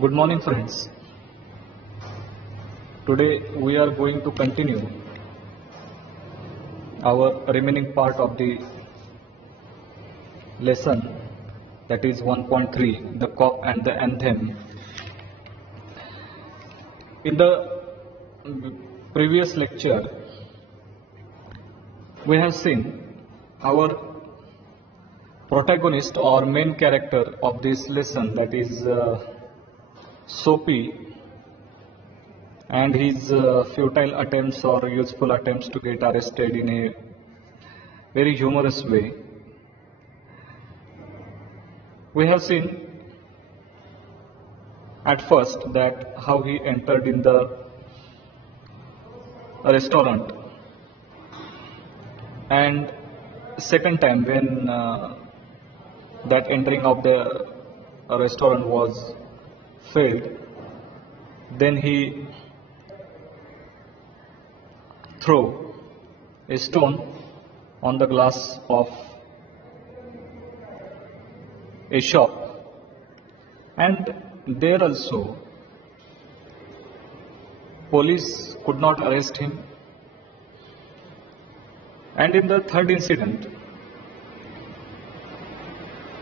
Good morning, friends. Today we are going to continue our remaining part of the lesson, that is 1.3, the cock and the anthem. In the previous lecture, we have seen our protagonist or main character of this lesson, that is Soapy, and his futile attempts or useful attempts to get arrested in a very humorous way. We have seen at first that how he entered in the restaurant, and second time when that entering of the restaurant was failed, then he threw a stone on the glass of a shop, and there also police could not arrest him. And in the third incident,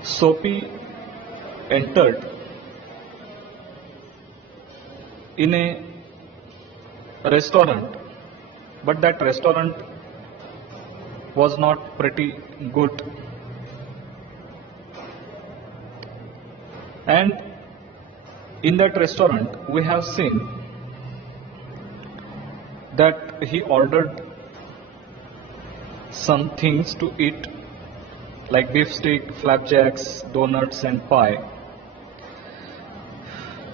Soapy entered in a restaurant, but that restaurant was not pretty good, and in that restaurant we have seen that he ordered some things to eat like beef steak, flapjacks, donuts and pie.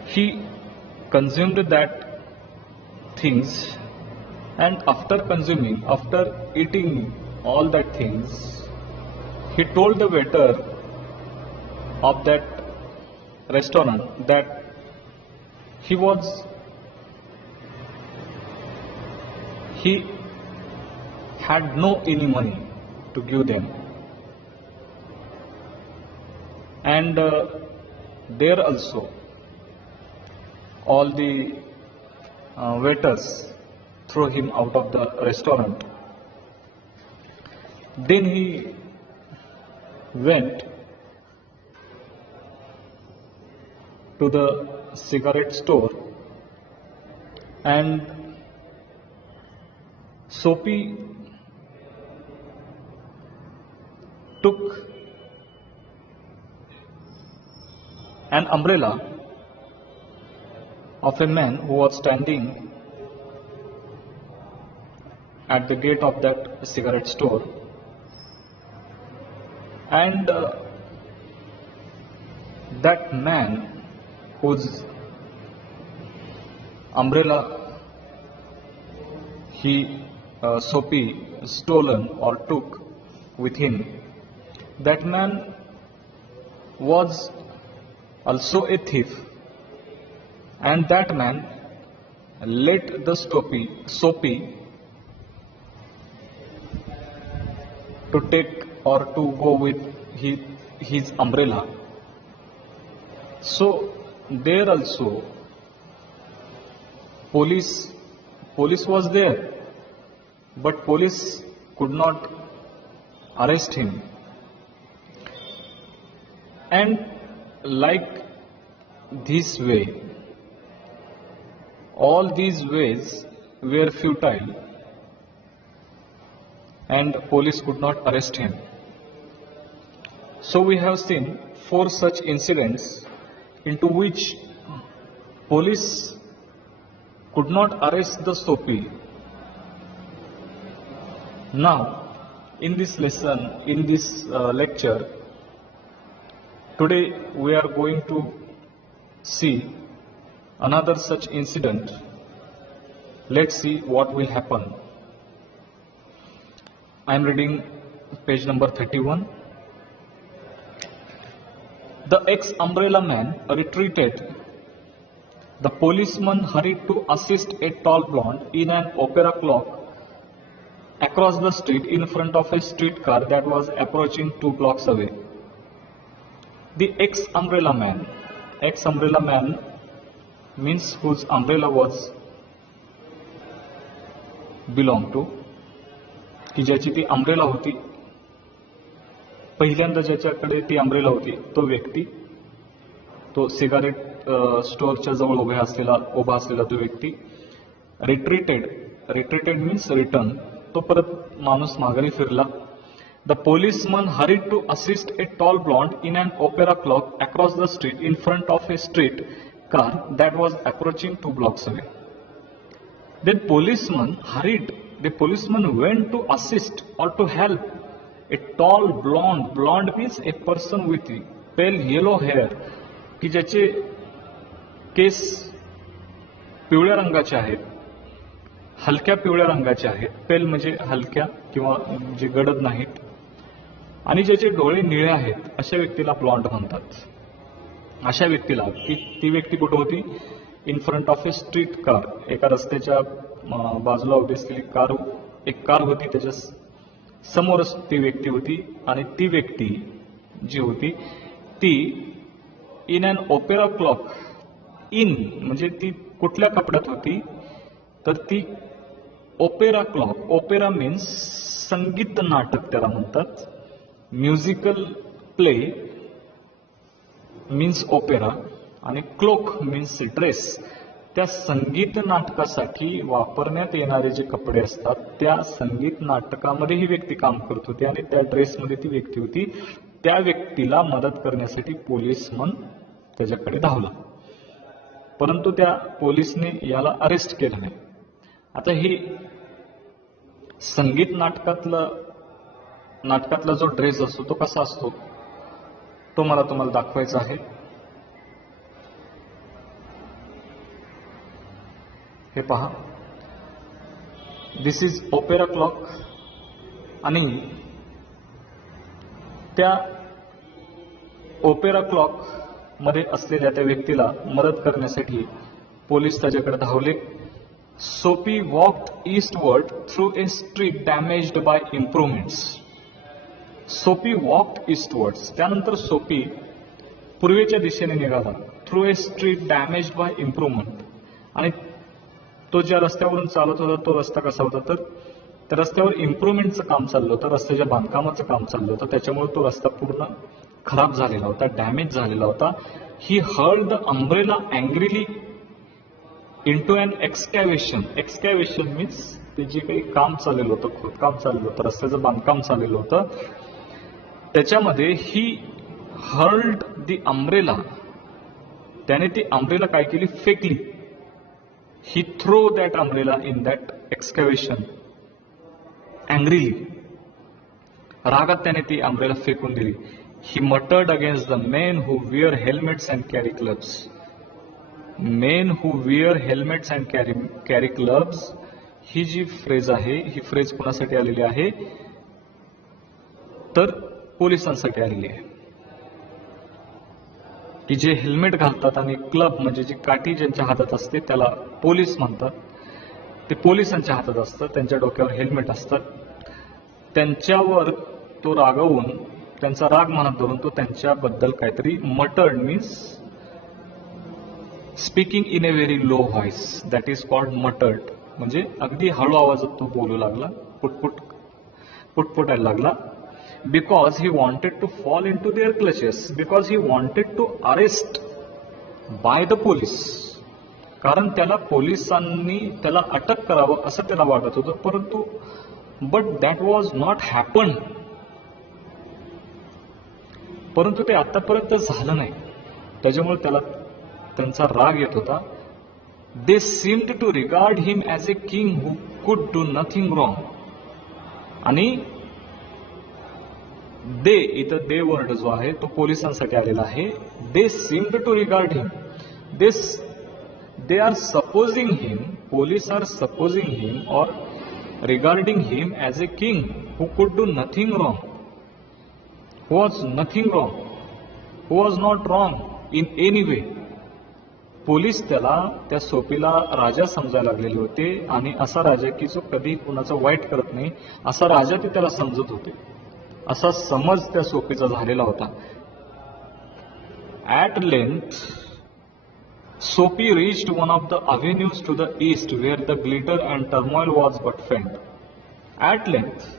He consumed that things, and after eating all that things, he told the waiter of that restaurant that he had no any money to give them, and there also all the waiters threw him out of the restaurant. Then he went to the cigarette store, and Soapy took an umbrella of a man who was standing at the gate of that cigarette store, and that man whose umbrella Soapy stolen or took with him, that man was also a thief, and that man let the Soapy to take or to go with his umbrella. So there also police was there, but police could not arrest him. And like this way, all these ways were futile, and police could not arrest him. So we have seen 4 such incidents into which police could not arrest the Soapy. Now, in this lesson, in this lecture, today we are going to see another such incident. Let's see what will happen. I am reading page number 31. The ex-umbrella man retreated. The policeman hurried to assist a tall blonde in an opera cloak across the street in front of a streetcar that was approaching 2 blocks away. The ex-umbrella man means whose umbrella was belong to, की ज्याची ती umbrella होती, पहिल्यांदा ज्याच्याकडे ती umbrella होती तो व्यक्ती, तो सिगारेट स्टोअरच्या जवळ उभा असलेला तो व्यक्ती. रिट्रीटेड मीन्स रिटर्न, तो परत माणूस माघारी फिरला. The policeman hurried to assist a tall blonde in an opera cloak across the street in front of a street car that was approaching 2 blocks away. Then the policeman went to assist or to help a tall blonde means a person with pale yellow hair, की ज्याचे केस पिवळ्या रंगाचे आहेत, हलक्या पिवळ्या रंगाचे आहेत. पेल म्हणजे हलक्या किंवा जे गडद नाहीत, आणि ज्याचे डोळे निळे आहेत अशा व्यक्तीला ब्लॉन्ड म्हणतात. अशा व्यक्तीला ती व्यक्ती कुठे होती? In front of a street car, एका रस्त्याच्या बाजूला उभी असलेली एक कार होती, त्याच्या समोरच ती व्यक्ती होती. आणि ती व्यक्ती जी होती ती in an opera cloak, in म्हणजे ती कुठल्या कपड्यात होती? तर ती ओपेरा क्लॉक, ओपेरा मीन्स संगीत नाटक त्याला म्हणतात. म्युझिकल प्ले मीन्स ओपेरा, आणि क्लोक मीन्स ड्रेस. त्या संगीत नाटकासाठी वापरण्यात येणारे जे कपडे असतात त्या संगीत नाटकामध्ये ही व्यक्ती काम करत होती, आणि त्या ड्रेसमध्ये ती व्यक्ती होती. त्या व्यक्तीला मदत करण्यासाठी पोलिसमन त्याच्याकडे धावला, परंतु त्या पोलिसने याला अरेस्ट केलं नाही. आता ही संगीत नाटकातला जो ड्रेस असतो तो कसा असतो तो मला तुम्हाला दाखवायचा आहे. हे पहा, दिस इज ओपेरा क्लॉक. आणि त्या ओपेरा क्लॉक मध्ये असलेल्या त्या व्यक्तीला मदत करण्यासाठी पोलीस त्याच्याकडे धावले. Soapy walked eastward through a street damaged by improvements. Soapy walked eastwards, त्यानंतर सोपी पूर्वेच्या दिशेने निघाला. Through a street damaged by improvement, आणि तो ज्या रस्त्यावरून चालत होता तो रस्ता कसा होता? तर त्या रस्त्यावर इम्प्रुव्हमेंटचं काम चाललं होतं, रस्त्याच्या बांधकामाचं काम चाललं होतं, त्याच्यामुळे तो रस्ता पूर्ण खराब झालेला होता, डॅमेज झालेला होता. He hurled the umbrella angrily into an excavation. Excavation means ते जे काही काम चाललेलं होतं, खोदकाम चाललेलं होतं, रस्त्याचं बांधकाम चाललेलं होतं, त्याच्यामध्ये ही हर्ल्ड दी अम्ब्रेला, त्याने ती अम्ब्रेला काय केली? फेकली. He throw that umbrella in that excavation angrily, रागात त्याने ती अम्ब्रेला फेकून दिली. He muttered against the men who wear helmets and carry clubs. Men who wear helmets and carry clubs ही जी फ्रेज आहे, ही फ्रेज कोणासाठी आलेली आहे? तर पोलिसांसाठी आलेली आहे, की जे हेल्मेट घालतात आणि क्लब म्हणजे जी काठी ज्यांच्या हातात असते त्याला पोलीस म्हणतात. ते पोलिसांच्या हातात असतं, त्यांच्या डोक्यावर हेल्मेट असतात. त्यांच्यावर तो रागवून, त्यांचा राग मनात धरून तो त्यांच्याबद्दल काहीतरी मटर्ड means speaking in A very low voice, that is called मटर्ड. म्हणजे अगदी हळू आवाजात तो बोलू लागला, पुटपुटायला लागला. Because he wanted to fall into their clutches, because he wanted to arrest by the police. कारण त्याला पोलिसांनी त्याला अटक करावं असं त्याला वाटत होतं, परंतु but that was not happened. परंतु ते आतापर्यंत झालं नाही, त्याच्यामुळे त्याला त्यांचा राग येत होता. They seemed to regard him as a king who could do nothing wrong. आणि दे, इथं दे वर्ड जो आहे तो पोलिसांसाठी आलेला आहे. They seemed to regard him, they are supposing him, police are supposing him और regarding him as a king who could do nothing wrong, who was nothing wrong, who was not wrong in any way. Police त्याला, त्या सोपीला राजा समजायला लागलेले होते, आणि असा राजा की जो कधी कुणाचं वाईट करत नाही असा राजा ते त्याला समजत होते, असा समज त्या सोपीचा झालेला होता. At length Sophie reached one of the avenues to the east where the glitter and turmoil was but faint. At length,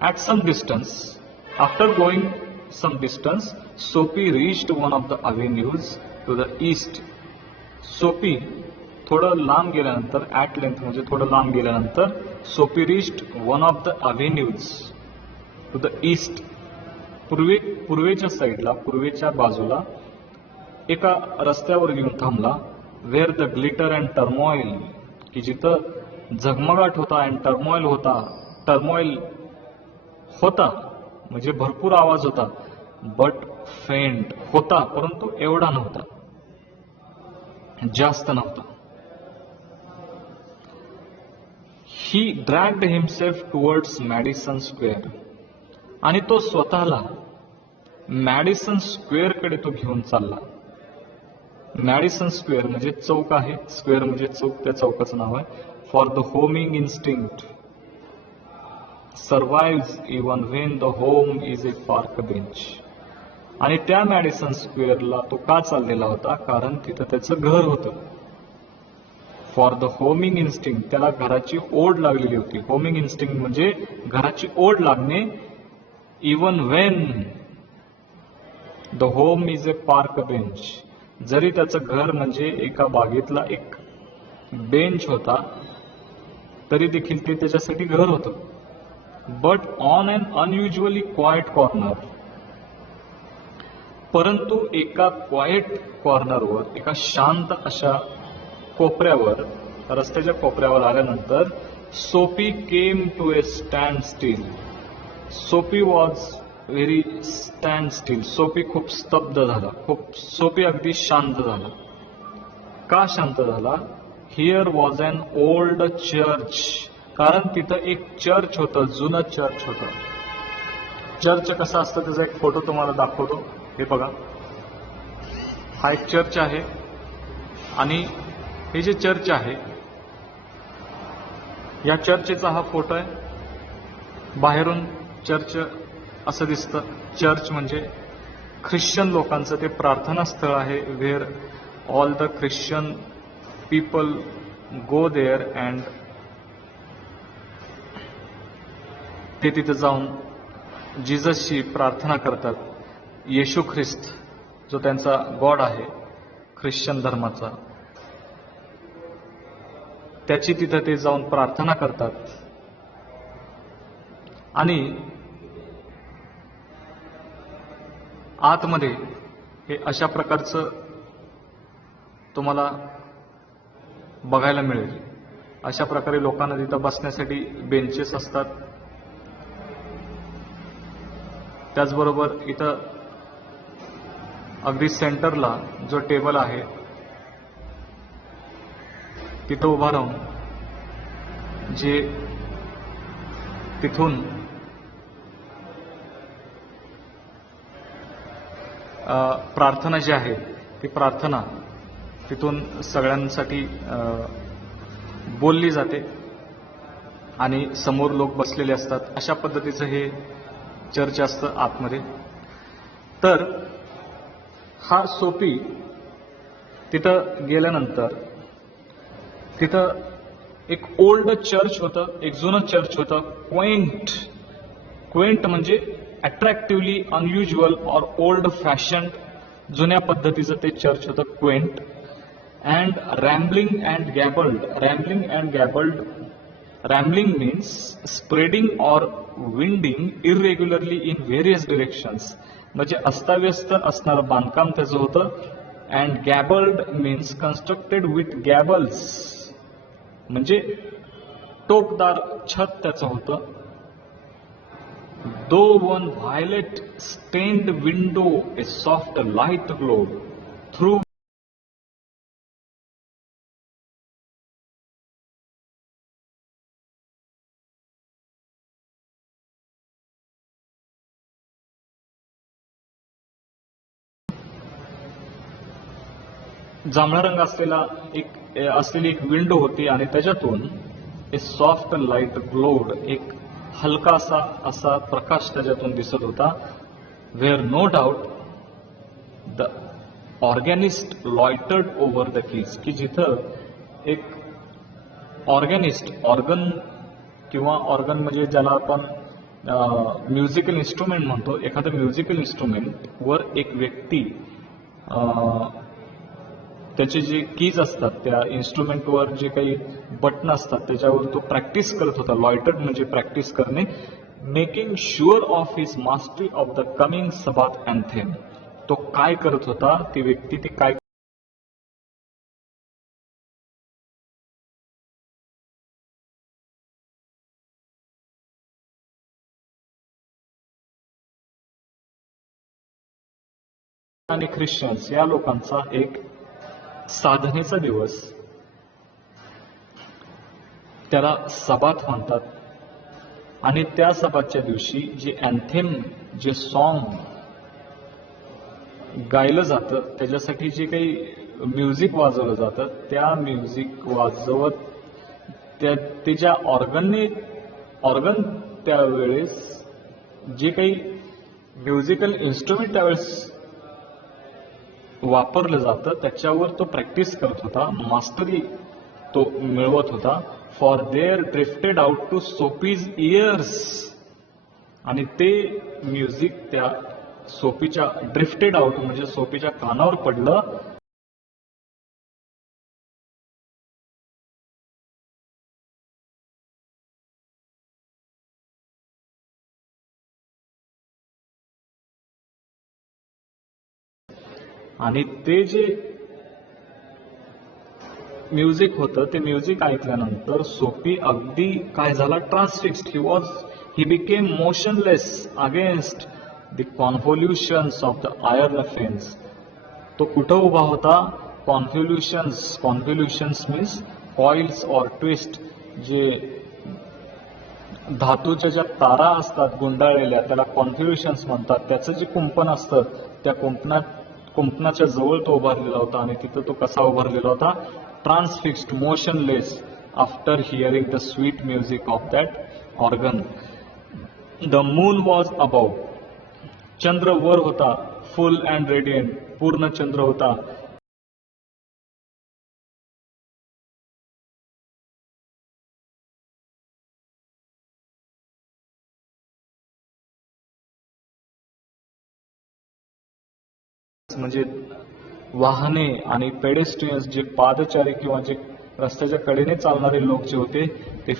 at some distance, after going some distance, Sophie reached one of the avenues to the east. Sophie थोडं लांब गेल्यानंतर, at length म्हणजे थोडं लांब गेल्यानंतर, Soapy reached one of the avenues to the east. पूर्वेच्या साईडला, पूर्वेच्या बाजूला एका रस्त्यावर येऊन थांबला. Where the glitter and turmoil, की जिथं झगमगाट होता अँड टर्मॉइल होता. टर्मॉइल होता म्हणजे भरपूर आवाज होता, बट फेंट होता, परंतु एवढा नव्हता, जास्त नव्हता. ही ड्रॅग्ड हिमसेल्फ टुवर्ड्स मॅडिसन स्क्वेअर, आणि तो स्वतःला मॅडिसन स्क्वेअर कडे तो घेऊन चालला. मॅडिसन स्क्वेअर म्हणजे चौक आहे, स्क्वेअर म्हणजे चौक, त्या चौकाचं नाव आहे. For the homing instinct survives even when the home is a park bench. आणि त्या मॅडिसन स्क्वेअरला तो का चाललेला होता? कारण तिथं त्याचं घर होतं. फॉर द होमिंग इन्स्टिंक्ट, त्याला घराची ओढ लागलेली होती. होमिंग इन्स्टिंक्ट म्हणजे घराची ओढ लागणे. Even when the home is a park bench, जरी त्याचं घर म्हणजे एका बागेतला एक बेंच होता, तरी देखील ते त्याच्यासाठी घर होतं. But on an unusually quiet corner, परंतु एका क्वाइट कॉर्नरवर, एका शांत अशा कोपऱ्यावर, रस्त्याच्या कोपऱ्यावर आल्यानंतर Soapy came to a stand still. Soapy was very stand still. Soapy खूप स्तब्ध झाला, सोफी अगदी शांत झाला. का शांत झाला? Here was an old church, कारण तिथं एक चर्च होतं, जुनं चर्च होतं. चर्च कसं असतं त्याचा एक फोटो तुम्हाला दाखवतो. हे बघा, हा एक चर्च आहे, आणि हे जे चर्च आहे, या चर्चचा हा फोटो आहे. बाहेरून चर्च असं दिसतं. चर्च म्हणजे ख्रिश्चन लोकांचं ते प्रार्थना स्थळ आहे. Where all the Christian people go there and ते तिथे जाऊन जीजसशी प्रार्थना करतात. येशू ख्रिस्त जो त्यांचा गॉड आहे ख्रिश्चन धर्माचा, त्याची तिथं ते जाऊन प्रार्थना करतात. आणि आतमध्ये हे अशा प्रकारचं तुम्हाला बघायला मिळेल. अशा प्रकारे लोकांना तिथं बसण्यासाठी बेंचेस असतात. त्याचबरोबर इथं अगदी सेंटरला जो टेबल आहे तिथं उभा राहून जे तिथून प्रार्थना जी आहे ती प्रार्थना तिथून सगळ्यांसाठी बोलली जाते, आणि समोर लोक बसलेले असतात. अशा पद्धतीचं हे चर्च असतं आतमध्ये. तर हा सोफी तिथं गेल्यानंतर तिथं एक ओल्ड चर्च होतं, एक जुनं चर्च होतं. क्वेंट म्हणजे attractively unusual or old fashion, जुन्या पद्धतीचं ते चर्च होतं, quaint. And rambling and gabled. Rambling means spreading or winding irregularly in various directions, म्हणजे अस्ताव्यस्त असणारं बांधकाम त्याचं होतं. And gabled means constructed with gables, म्हणजे टोकदार छत त्याचं होतं. Though one violet stained window a soft light glowed through. जांभळा रंग असलेली एक विंडो होती, आणि त्याच्यातून ए सॉफ्ट लाईट ग्लोड, एक हलकासा असा प्रकाश त्याच्यातून दिसत होता. Where no doubt organist loitered over the keys, की जिथं एक ऑर्गॅनिस्ट, ऑर्गन किंवा ऑर्गन म्हणजे ज्याला आपण म्युझिकल इन्स्ट्रुमेंट म्हणतो, एखादं म्युझिकल इन्स्ट्रुमेंट वर एक व्यक्ती त्याचे जे कीज असतात, त्या इन्स्ट्रुमेंटवर जे काही बटन असतात त्याच्यावर तो प्रॅक्टिस करत होता. लॉयटर्ड म्हणजे प्रॅक्टिस करणे. Making sure of his mastery of the coming sabbath anthem. तो काय करत होता, ती व्यक्ती ती काय आणि ख्रिश्चन्स या लोकांचा एक साधनेचा दिवस, त्याला सबाथ म्हणतात. आणि त्या सबाथच्या दिवशी जे अँथेम, जे सॉन्ग गायलं जातं, त्याच्यासाठी जे काही म्युझिक वाजवलं जातं, त्या म्युझिक वाजवत ते ज्या ऑर्गन त्यावेळेस जे काही म्युझिकल इन्स्ट्रुमेंट त्यावेळेस वापरलं जातं त्याच्यावर तो प्रॅक्टिस करत होता, मास्टरी तो मिळवत होता. For there drifted out to Soapy's ears. आणि ते म्युझिक त्या सोपीच्या ड्रिफ्टेड आउट म्हणजे सोपीच्या कानावर पडलं. आणि ते जे म्युझिक होतं ते म्युझिक ऐकल्यानंतर सोपी अगदी काय झाला, transfixed. He became motionless against the convolutions of the iron fence. तो कुठं उभा होता? Convolutions means coils or twist. जे धातूच्या ज्या तारा असतात गुंडाळलेल्या त्याला कॉन्व्होल्युशन्स म्हणतात. त्याचं जे कुंपण असतं त्या कुंपणाच्या जवळ तो उभारलेला होता. आणि तिथं तो कसा उभारलेला होता? Transfixed, motionless after hearing the sweet music of that organ. The moon was about. चंद्र वर होता, फुल अँड रेडियंट, पूर्ण चंद्र होता. म्हणजे वाहने आणि पेडेस्ट्रियन्स, जे पादचारी किंवा जे रस्त्याच्या कडेने चालणारे लोक जे होते ते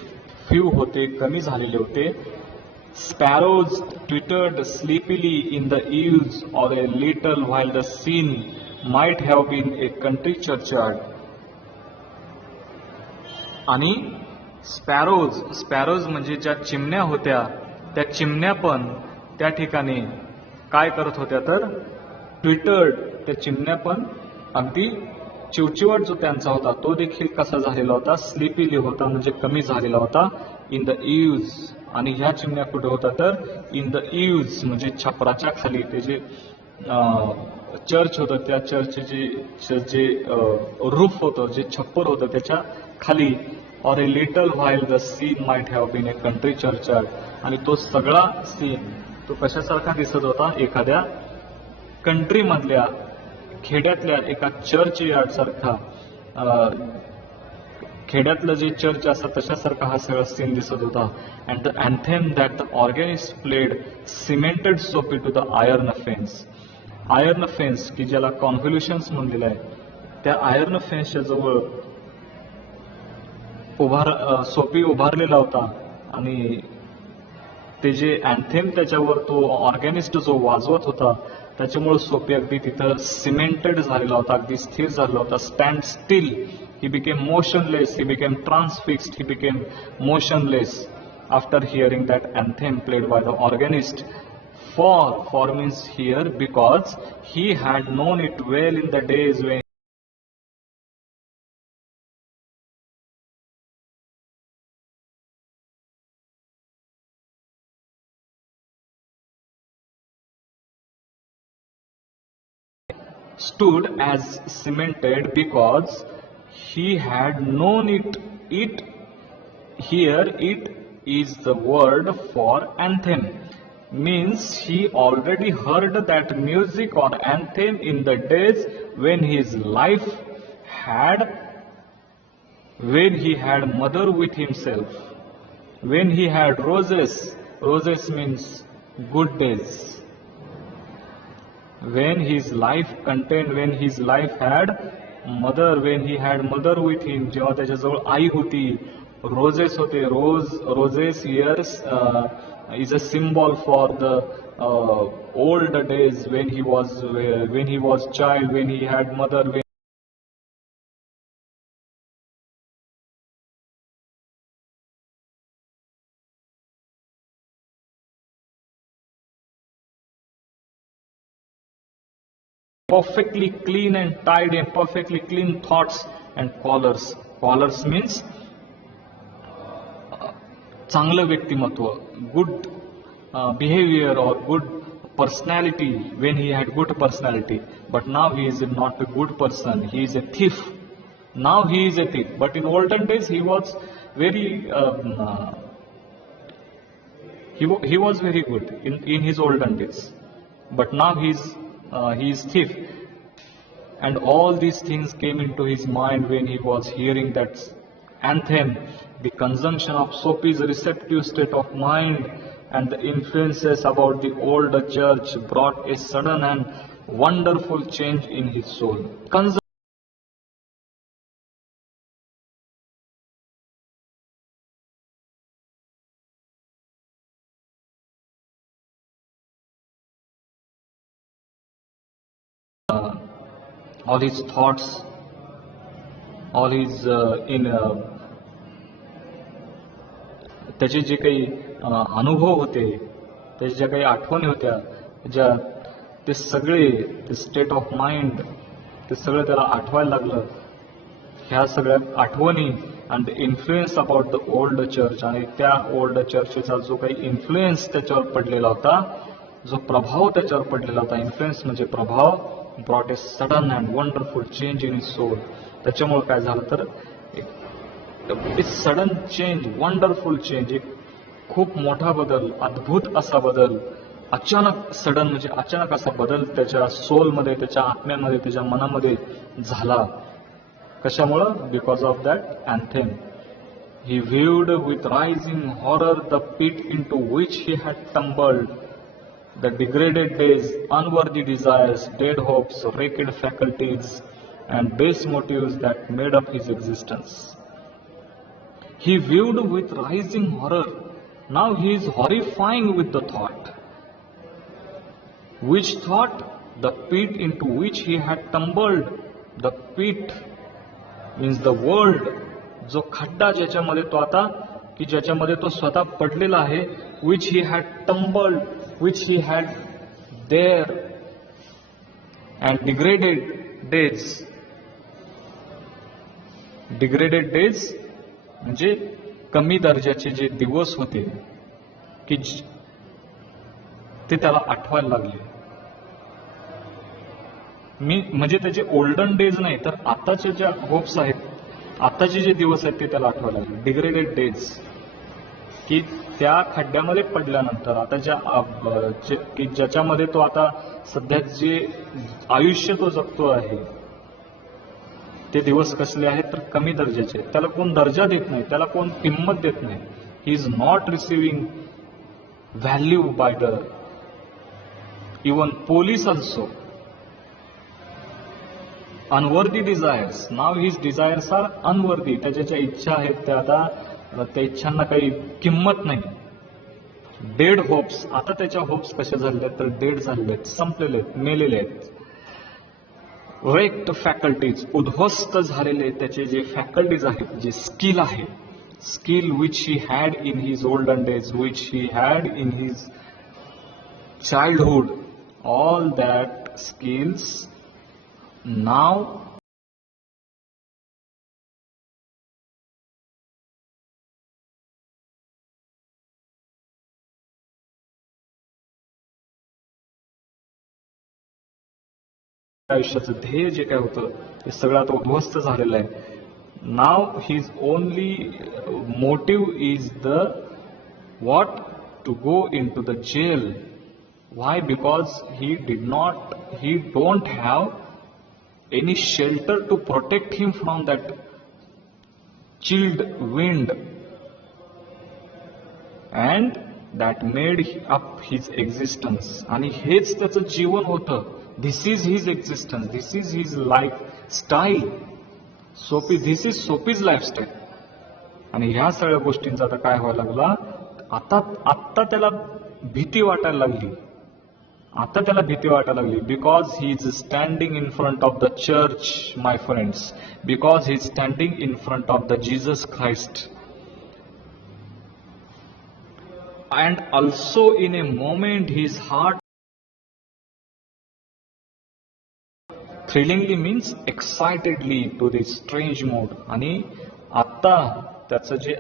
फ्यू होते, कमी झालेले होते. Sparrows twittered sleepily in the eaves or a little while the scene might have been a country churchyard. आणि स्पॅरोज म्हणजे ज्या चिमण्या होत्या त्या चिमण्या पण त्या ठिकाणी काय करत होत्या तर ट्विटर्ड. त्या चिमण्या पण अगदी चिवचिवाट जो त्यांचा होता तो देखील कसा झालेला होता? स्लीपीली होता, म्हणजे कमी झालेला होता. In the eaves. आणि ह्या चिमण्या कुठे होत्या तर इन द eaves म्हणजे छपराच्या खाली. ते जे चर्च होतं त्या चर्चचे जे रूफ होतं, जे छप्पर होतं त्याच्या खाली. Or a little while the scene might have been a country churchyard. आणि तो सगळा सीन तो कशासारखा दिसत होता? एखाद्या कंट्री मधल्या खेड्यातल्या एका चर्च यार्ड सारखा, खेड्यातलं जे चर्च असतं तशासारखा हा सगळा सीन दिसत होता. And the anthem that the organist played cemented Soapy to the iron fence. Iron fence की ज्याला कॉन्व्होल्युशन्स म्हणलेलं आहे, त्या आयर्न फेन्सच्या जवळ सोपी उभारलेला होता. आणि ते जे अँथेम त्याच्यावर तो ऑर्गॅनिस्ट जो वाजवत होता त्याच्यामुळे सोपी अगदी तिथं सिमेंटेड झालेला होता, अगदी स्थिर झालेला होता. Stand still. He became motionless, he became transfixed, he became motionless after hearing that anthem played by the organist. For means here because he had known it well in the days when stood as cemented, because he had known it. Here it is the word for anthem. means he already heard that music or anthem in the days when his life had, when he had mother with himself, when he had roses. Roses means good days. When his life contained, when his life had mother, when he had mother with him, जेव्हा त्याच्याजवळ आई होती, roses होते. Roses years is a symbol for the old days when he was child, when he had mother, when perfectly clean and tidy and perfectly clean thoughts and collars. Collars means चांगलं व्यक्तिमत्व, good behavior or good personality, when he had good personality. But now he is not a good person, he is a thief. Now he is a thief. But in olden days he was very he was very good in his olden days. But now he is thief. And all these things came into his mind when he was hearing that anthem. The consumption of Sophie's receptive state of mind and the influences about the old church brought a sudden and wonderful change in his soul. All his thoughts, all his त्याचे जे काही अनुभव होते, त्याच्या ज्या काही आठवणी होत्या, ज्या ते सगळे, ते स्टेट ऑफ माइंड, ते सगळं त्याला आठवायला लागलं. ह्या सगळ्या आठवणी आणि the influence about the old church, आणि त्या ओल्ड चर्चचा जो काही इन्फ्लुएन्स त्याच्यावर पडलेला होता, जो प्रभाव त्याच्यावर पडलेला होता, इन्फ्लुएन्स म्हणजे प्रभाव, brought a sudden and wonderful change in his soul. त्याच्यामुळे काय झालं तर एक सडन चेंज, वंडरफुल चेंज, एक खूप मोठा बदल, अद्भुत असा बदल, अचानक सडन म्हणजे अचानक असा बदल त्याच्या सोलमध्ये, त्याच्या आत्म्यामध्ये, त्याच्या मनामध्ये झाला. कशामुळं? Because of that anthem. He viewed with rising horror the pit into which he had tumbled, the degraded days, unworthy desires, dead hopes, wrecked faculties and base motives that made up his existence. He viewed with rising horror. Now he is horrifying with the thought. Which thought? The pit into which he had tumbled. The pit means the world. जो खड्डा ज्याच्यामध्ये तो आता, की ज्याच्यामध्ये तो स्वतः पडलेला आहे. Which he had tumbled, which he had there, and degraded days. Degraded days म्हणजे कमी दर्जाचे जे दिवस होते, की ते त्याला आठवायला लागले. मी म्हणजे त्याचे ओल्डन डेज नाही, तर आताचे ज्या होप्स आहेत, आताचे जे दिवस आहेत ते त्याला आठवायला लागले. डिग्रेडेड डेज, की त्या खड्ड्यामध्ये पडल्यानंतर आता की ज्याच्यामध्ये तो आता सध्या जे आयुष्य तो जगतो आहे, ते दिवस कसले आहेत तर कमी दर्जाचे. त्याला कोण दर्जा देत नाही, त्याला कोण किंमत देत नाही. He is not receiving value by the even police also. Unworthy desires, now his desires are unworthy. त्याच्या ज्या इच्छा आहेत त्या आता, त्या इच्छांना काही किंमत नाही. डेड होप्स, आता त्याच्या होप्स कशा झालेले आहेत तर डेड झालेले आहेत, संपलेले आहेत, मेलेले आहेत. रेक्ट फॅकल्टीज, उद्ध्वस्त झालेले त्याचे जे फॅकल्टीज आहेत, जे स्किल आहे, skill which he had in his olden days, which he had in his childhood, all that skills now आयुष्याचं ध्येय जे काय होतं ते सगळं आता उद्ध्वस्त झालेलं आहे. Now his only motive is the what to go into the jail. Why? Because he don't have any shelter to protect him from that chilled wind, and that made up his existence. आणि हेच त्याचं जीवन होतं. This is his existence. This is his lifestyle. This is Sophie's lifestyle. आणि ह्या सगळ्या गोष्टींचा आता काय व्हायला लागला, आता त्याला भीती वाटायला लागली. Because he is standing in front of the church, my friends. Because he is standing in front of the Jesus Christ. And also in a moment his heart thrillingly means excitedly to this strange mode. आणि आता त्याचं जे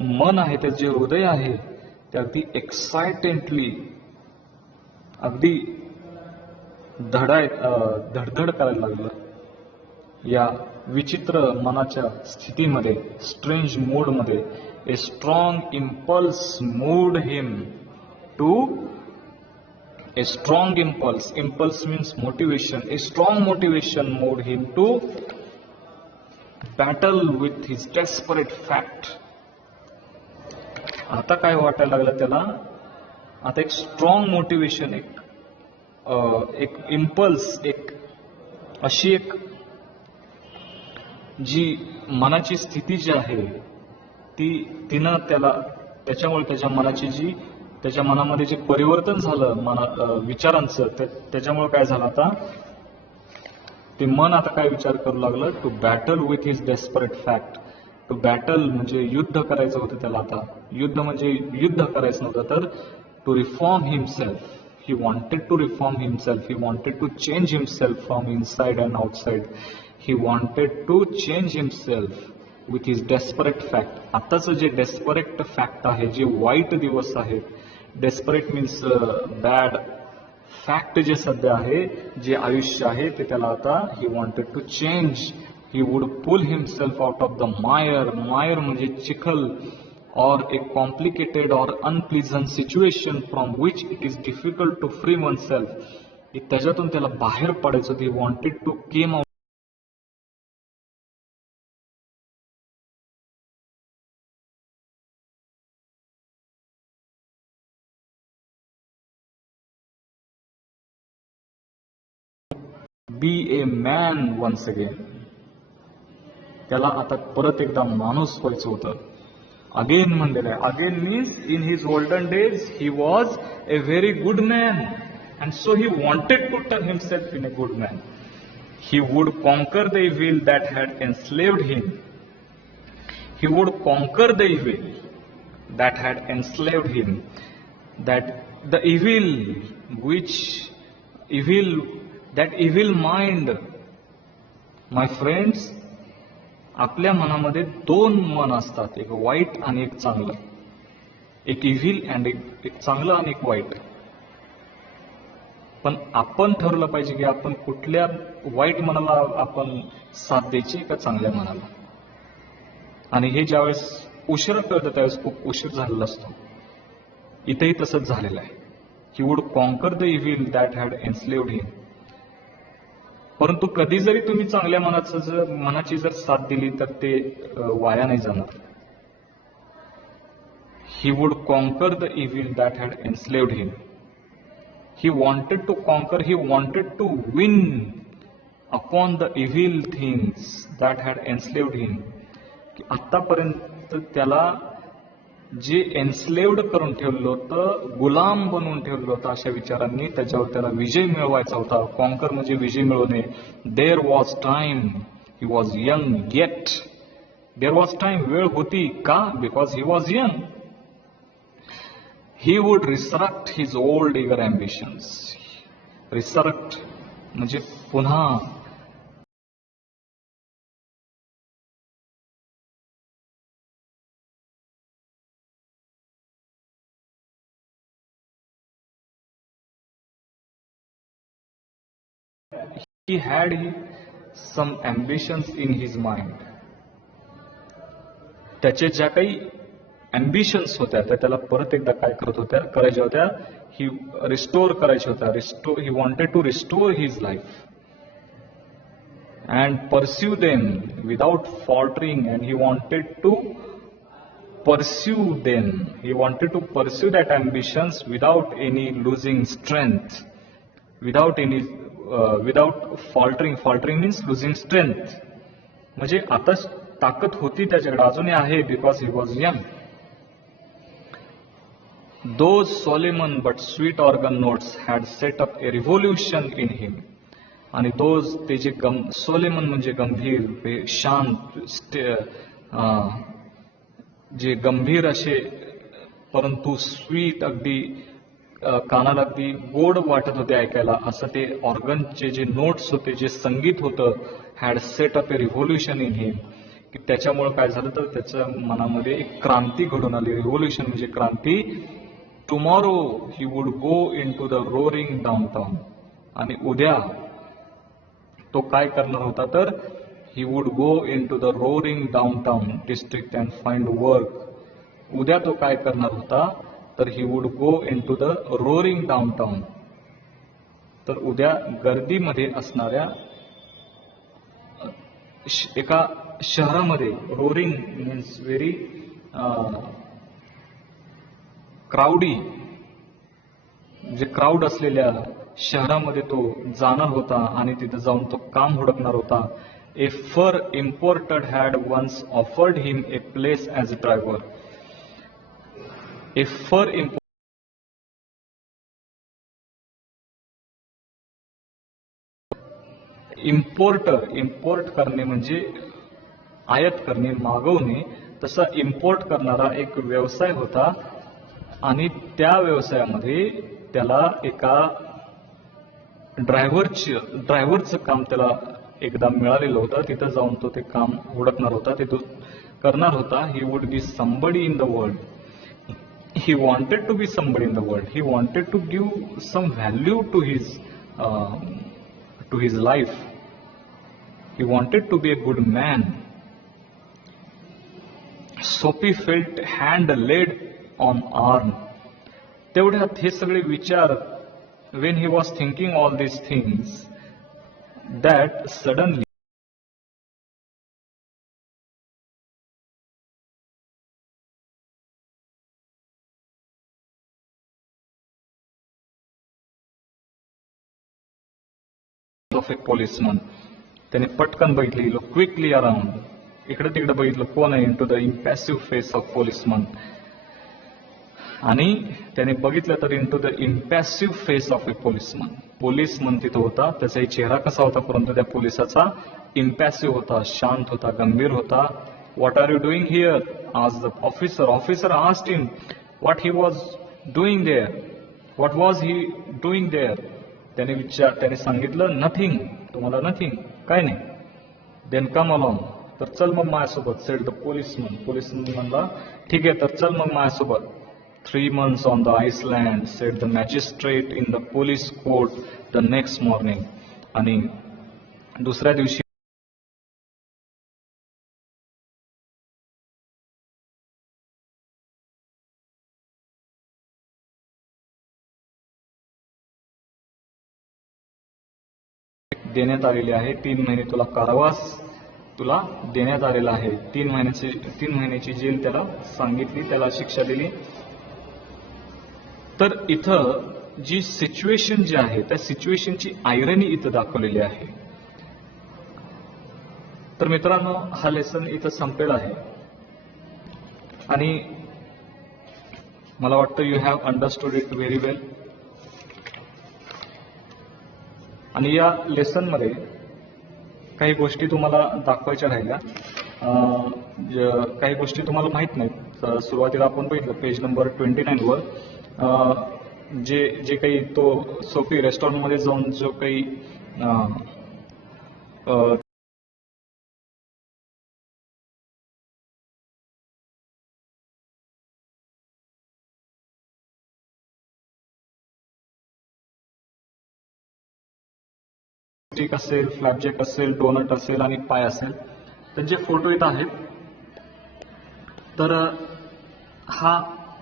मन आहे, त्याचं जे हृदय आहे, ते अगदी एक्साइटेडली, अगदी धडधड करायला लागलं या विचित्र मनाच्या स्थितीमध्ये, स्ट्रेंज मोडमध्ये. A strong impulse moved him to, a strong impulse means motivation, a strong motivation moved him to battle with his desperate fact. आता काय वाटायला लागलं त्याला, आता एक स्ट्रॉंग मोटिवेशन, एक इम्पल्स, अशी एक जी मनाची स्थिती जी आहे तिनं त्याच्यामुळे त्याच्या मनामध्ये जे परिवर्तन झालं विचारांचं, त्याच्यामुळे काय झालं, आता ते मन आता काय विचार करू लागलं, to battle with his desperate fact. To battle म्हणजे युद्ध करायचं होतं त्याला. आता युद्ध म्हणजे युद्ध करायचं नव्हतं, तर to reform himself. He wanted to reform himself. He wanted to change himself from inside and outside. He wanted to change himself with his desperate fact. आताचं जे डेस्परेट फॅक्ट आहे, जे वाईट दिवस आहेत, डेस्परेट मीन्स बॅड फॅक्ट जे सध्या आहे, जे आयुष्य आहे, ते त्याला आता he wanted to change. He would pull himself out of the mire. Mire म्हणजे चिखल, और a complicated or unpleasant situation from which it is difficult to free oneself. त्याच्यातून त्याला बाहेर पडायचं. He wanted to came out. Be a man once again. त्याला आता परत एकदा माणूस व्हायचं होतं. अगेन म्हणलेलं आहे. Again means in his olden days he was a very good man, and so he wanted to turn himself in a good man. He would conquer the evil that had enslaved him. He would conquer the evil that had enslaved him. That the evil which evil that evil mind. My friends, आपल्या मनामध्ये दोन मन असतात, एक वाईट आणि एक चांगलं, एक इव्हिल अँड एक चांगलं आणि एक वाईट. पण आपण ठरवलं पाहिजे की आपण कुठल्या वाईट मनाला आपण साथ द्यायची का चांगल्या मनाला. आणि हे ज्यावेळेस उशीर कळतं त्यावेळेस खूप उशीर झालेला असतो. इथेही तसंच झालेलं आहे. He would conquer the evil that had enslaved him. परंतु कधी जरी तुम्ही चांगल्या मनाची जर साथ दिली तर ते वाया नाही जाणार. He would conquer the evil that had enslaved him. He wanted to conquer, he wanted to win upon the evil things that had enslaved him. की आतापर्यंत त्याला जे एन्स्लेव्ड करून ठेवलं होतं, गुलाम बनवून ठेवलं होतं, अशा विचारांनी त्याच्यावर त्याला विजय मिळवायचा होता. कॉन्कर म्हणजे विजय मिळवणे. There was time, he was young yet. There was time, वेळ होती. का? Because he was young. He would resurrect his old eager ambitions. Resurrect म्हणजे पुन्हा he had some ambitions in his mind. त्याचे ज्या काही अम्बिशन्स होत्या त्या त्याला परत एकदा काय करायच्या होत्या, ही रिस्टोर करायच्या होत्या. He wanted to restore his life and pursue them without faltering, and he wanted to pursue them. He wanted to pursue that ambitions without any losing strength, without faltering. Faltering means losing strength. म्हणजे आता ताकद होती त्याच्याकडे, अजूनही आहे, because he was young. Those solemn but sweet organ notes had set up a revolution in him. आणि ते जे सोलेमन म्हणजे गंभीर, शांत, जे गंभीर असे परंतु स्वीट, अगदी कानाला अगदी गोड वाटत होते ऐकायला, असं ते ऑर्गनचे जे नोट्स होते, जे संगीत होतं, had set up A revolution in him, की त्याच्यामुळे काय झालं तर त्याच्या मनामध्ये एक क्रांती घडून आली. रिव्होल्युशन म्हणजे क्रांती. Tomorrow he would go into the roaring downtown. आणि उद्या तो काय करणार होता तर he would go into the roaring downtown district and find work. उद्या तो काय करणार होता तर he would go into the roaring downtown. तर उद्या गर्दीमध्ये असणाऱ्या एका शहरामध्ये, रोरिंग मीन्स व्हेरी क्राऊडी, जे क्राऊड असलेल्या शहरामध्ये तो जाणार होता आणि तिथे जाऊन तो काम हुडकणार होता. A fur imported had once offered him a place as a driver. A fur import करणे म्हणजे आयात करणे, मागवणे. तसा इम्पोर्ट करणारा एक व्यवसाय होता आणि त्या व्यवसायामध्ये त्याला एका ड्रायव्हरचं काम त्याला एकदा मिळालेलं होतं. तिथं जाऊन तो ते काम हुडकणार होता, ते तो करणार होता. He would be somebody in the world. He wanted to be somebody in the world. He wanted to give some value to his life. He wanted to be a good man. Soapy felt hand laid on arm. तेवढ्यात हे सगळे विचार, when he was thinking all these things, that suddenly of a policeman. त्याने पटकन बघितलं, quickly around, इकडे तिकडे बघितलं कोण आहे, into the impassive face of policeman. आणि त्याने बघितलं तर into the impassive face of a policeman. Policeman तिथं होता, त्याचाही चेहरा कसा होता, परंतु त्या पोलिसाचा इम्पॅसिव्ह होता, शांत होता, गंभीर होता. What are you doing here? आज the officer asked him what he was doing there. What was he doing there? त्याने सांगितलं नथिंग. तुम्हाला नथिंग, काय नाही. Then come along. तर चल मग माझ्यासोबत, सेड द पोलिसमन. पोलिसमन म्हणला ठीक आहे, तर चल मग माझ्यासोबत. 3 months on the Iceland, said the magistrate in the police court the next morning. आणि दुसऱ्या दिवशी देण्यात आलेली आहे. 3 महिने तुला कारावास तुला देण्यात आलेला आहे. 3 महिन्याची जेल त्याला सांगितली, त्याला शिक्षा दिली. तर इथं जी सिच्युएशन जी आहे त्या सिच्युएशनची आयरनी इथं दाखवलेली आहे. तर मित्रांनो, हा लेसन इथं संपलेला आहे आणि मला वाटतं you have understood it very well. आणि या लेसनमध्ये काही गोष्टी तुम्हाला दाखवायच्या राहिल्या, काही गोष्टी तुम्हाला माहित नाहीत. सुरुवातीला आपण बघितलं पेज नंबर 29 वर जे काही तो सोफी रेस्टॉरंटमध्ये जाऊन जो काही स्टिक असेल, फ्लॅपजॅक असेल, डोनट असेल आणि पाय असेल, त्यांचे फोटो इथं आहेत. तर हा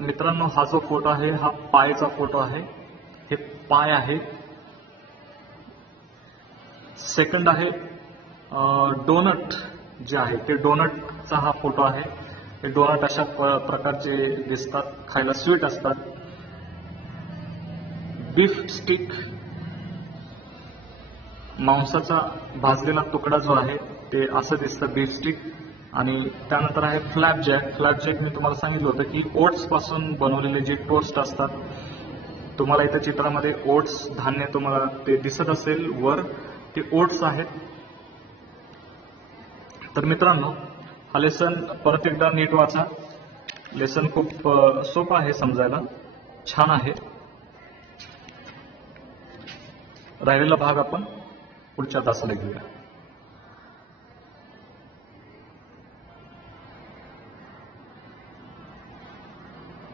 मित्रांनो, हा जो फोटो आहे हा पायचा फोटो आहे. हे पाय आहे. सेकंड आहे डोनट जे आहे ते डोनटचा हा फोटो आहे. हे डोनट अशा प्रकारचे दिसतात, खायला स्वीट असतात. बीफ स्टिक, मांसाचा भाजलेला तुकडा जो आहे ते असं दिसतं बीफ स्टिक. आणि त्यानंतर आहे फ्लॅपजॅक. फ्लॅपजॅक मी तुम्हाला सांगितलं होतं की ओट्स पासून बनवलेले जे टोस्ट असतात. तुम्हाला इथं चित्रामध्ये ओट्स धान्य तुम्हाला ते दिसत असेल वर, ते ओट्स आहेत. तर मित्रांनो, हा लेसन परत एकदा नीट वाचा. लेसन खूप सोपं आहे समजायला, छान आहे. राहिलेला भाग आपण पुढच्या तासाला घेऊया.